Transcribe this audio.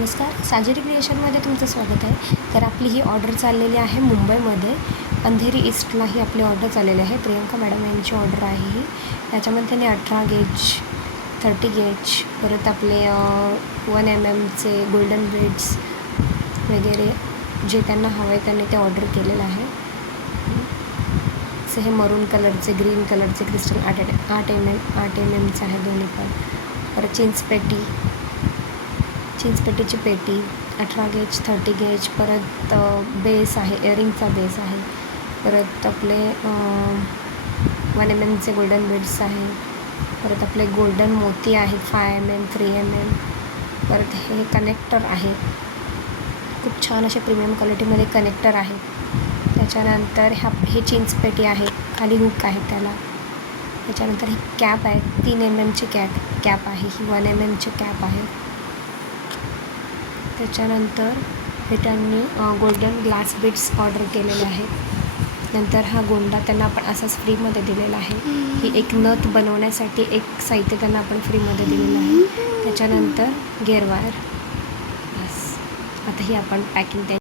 नमस्कार, साजेरी क्रिएशनमध्ये तुमचं स्वागत आहे. तर आपली ही ऑर्डर चाललेली आहे मुंबईमध्ये अंधेरी ईस्टला ही आपली ऑर्डर चाललेली आहे. प्रियंका मॅडम यांची ऑर्डर आहे ही. याच्यामध्ये त्यांनी 18 गेज 30 गेज परत आपले 1 mmचे गोल्डन बीड्स वगैरे जे त्यांना हवं आहे त्यांनी ते ऑर्डर केलेलं आहे. असं हे मरून कलरचे ग्रीन कलरचे क्रिस्टल 8 mmचे आहे दोन्ही पण. परत चिंचपेटीची पेटी 18 गेज 30 गेज परत बेस आहे, इयरिंगचा बेस आहे. परत आपले 1 mmचे गोल्डन बीड्स आहे. परत आपले गोल्डन मोती आहेत 5 mm 3 mm. परत हे कनेक्टर आहे, खूप छान अशा प्रीमियम क्वालिटीमध्ये कनेक्टर आहे. त्याच्यानंतर हे चिंचपेटी आहे, खाली हुक आहे त्याला. त्याच्यानंतर ही कॅप आहे 3 mmची कॅप आहे, ही 1 mmची कॅप आहे. त्याच्यानंतर हे त्यांनी गोल्डन ग्लास बीड्स ऑर्डर केलेले आहेत. नंतर हा गोंडा त्यांना आपण असाच फ्रीमध्ये दिलेला आहे. ही एक नथ बनवण्यासाठी एक साहित्य त्यांना आपण फ्रीमध्ये दिलेलं आहे. त्याच्यानंतर गेअर वायर. बस आता ही आपण पॅकिंग